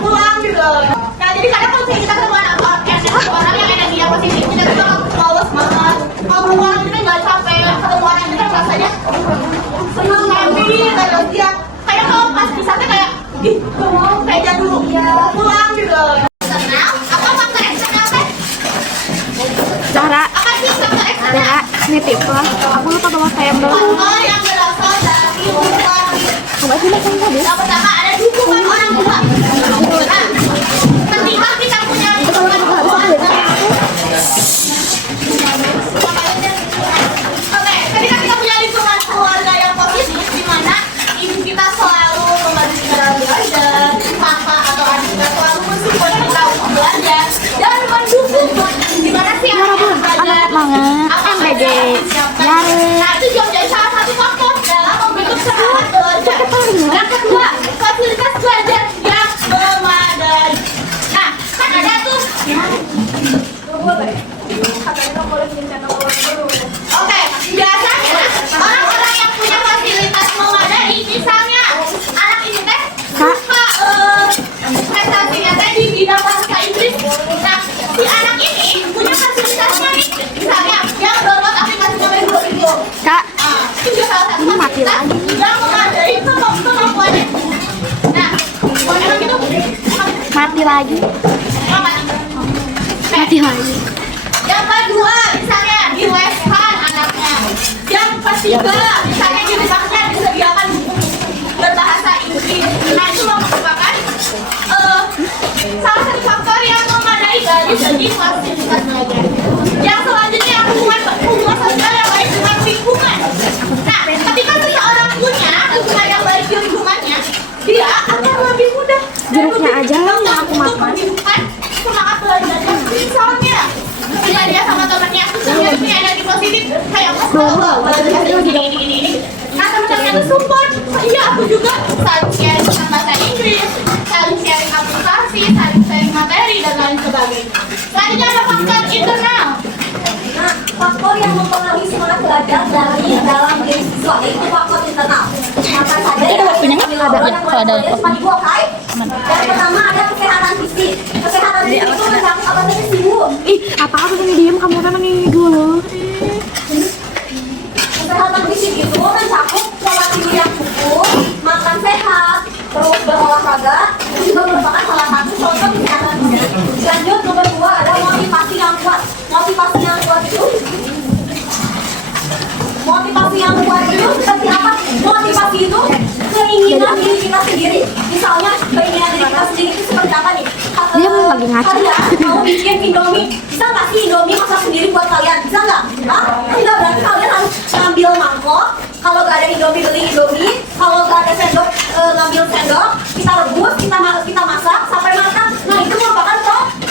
pulang gitu. Nah jadi kadang kalau kita ketemu orang yang energinya positif, kita tuh bakal males banget. Kalau ketemu orang kita nggak capek, ketemu orang kita rasanya senang happy terus dia. Kayak kalau pas di sana kayak gitu, kayak jangan dulu pulang gitu. Eksternal, apa faktor eksternal teh? Zahra, Apa sih faktor eksternal? Zahra, nitip lah. Aku lupa bawa stempel. Faktor yang berasal dari lingkungan. Coba sih makan tadi. Yang pertama ada dukungan orang tua. Nah, ketika kita punya dukungan orang tua. Oke, ketika kita punya lingkungan keluarga yang positif, di mana ibu kita selalu membantu kita dalam belajar, kakak atau adik kita selalu mensupport kita untuk belajar dan mendukung di mana sih anak belajar. MPG. Nah, itu juga menjadi salah satu faktor dalam membentuk semangat belajar. Yang kedua, fasilitas belajar yang memadai. Nah, kan ada tuh. Oke, biasanya orang-orang yang punya fasilitas memadai, misalnya anak ini teh suka prestasinya teh di bidang bahasa Inggris. Nah, si anak ini punya fasilitasnya nih, misalnya yang download aplikasi namanya Duolingo. Kak, Itu juga salah satu ini mati fasilitas lagi. yang memadai kemampuannya. Nah, kalau memang gitu, mati lagi. Mati lagi. yang kedua, misalnya di Westhan anaknya. Yang ketiga, misalnya di rumahnya disediakan buku berbahasa Inggris. Nah, itu merupakan salah satu faktor yang memadai dari segi fasilitas belajar. Yang selanjutnya hubungan sosial yang baik dengan lingkungan. Nah, ketika seseorang punya hubungan yang baik di lingkungannya, dia akan lebih mudah dan Jeruknya lebih aja yang gampang aku untuk makan. menunjukkan semangat belajarnya. Misalnya, ketika dia sama temannya, dia punya energi positif, kayak mas belajar ini. Nah, teman-temannya tuh support. Oh, iya, aku juga saling sharing tentang bahasa Inggris, saling sharing aplikasi, saling sharing materi dan lain sebagainya. Selanjutnya ada faktor internal. Nah, faktor yang mempengaruhi semangat belajar dari dalam diri siswa yaitu faktor internal. Apa saja yang ada dua kai. Yang pertama ada kesehatan fisik. Kesehatan fisik itu mencakup apa saja sih Bu? Ih, apa aku ini diem kamu teman ini dulu. Kesehatan fisik itu mencakup pola tidur yang cukup, makan sehat, terus berolahraga. Itu juga merupakan salah satu contoh kesehatan fisik. Lanjut nomor 2 ada motivasi yang kuat. Motivasi yang kuat itu seperti apa? Motivasi itu keinginan diri kita sendiri. Misalnya keinginan diri kita sendiri itu seperti apa nih? Dia lagi ngaca. Kalian mau bikin Indomie, bisa nggak sih Indomie masak sendiri buat kalian? Bisa nggak? Hah? Tidak, berarti kalian harus ngambil mangkok. Kalau nggak ada Indomie, beli Indomie. Kalau nggak ada sendok, ngambil sendok. Kita rebus, kita masak sampai matang. Nah, itu merupakan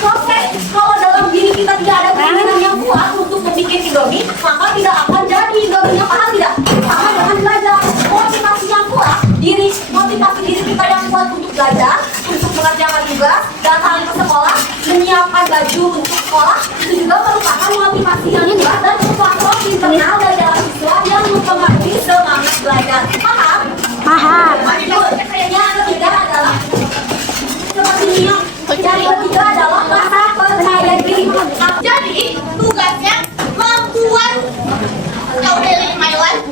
proses. Kalau dalam diri kita tidak ada keinginan yang kuat untuk membuat Indomie, maka tidak akan jadi Indomie-nya. Paham tidak? Sama dengan belajar. Motivasi yang kuat, motivasi diri kita yang kuat untuk belajar, untuk mengerjakan tugas, datang ke sekolah, menyiapkan baju untuk sekolah, itu juga merupakan motivasi yang kuat dan faktor internal dari dalam siswa yang mempengaruhi semangat belajar. Paham? Paham. Yang ketiga adalah seperti ini. Yang ketiga adalah rasa percaya diri. Jadi, tugasnya membuat daily my life.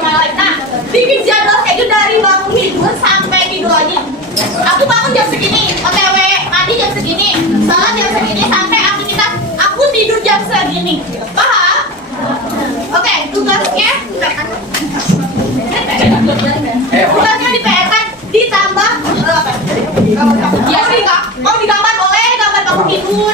Nah, bikin jadwal kayak gitu dari bangun tidur sampai tidur lagi. Aku bangun jam segini, OTW, mandi jam segini, sholat jam segini, sampai aktivitas aku tidur jam segini. Paham? Oke, tugasnya di PR kan ditambah ya sih kak, mau digambar boleh, gambar kamu tidur,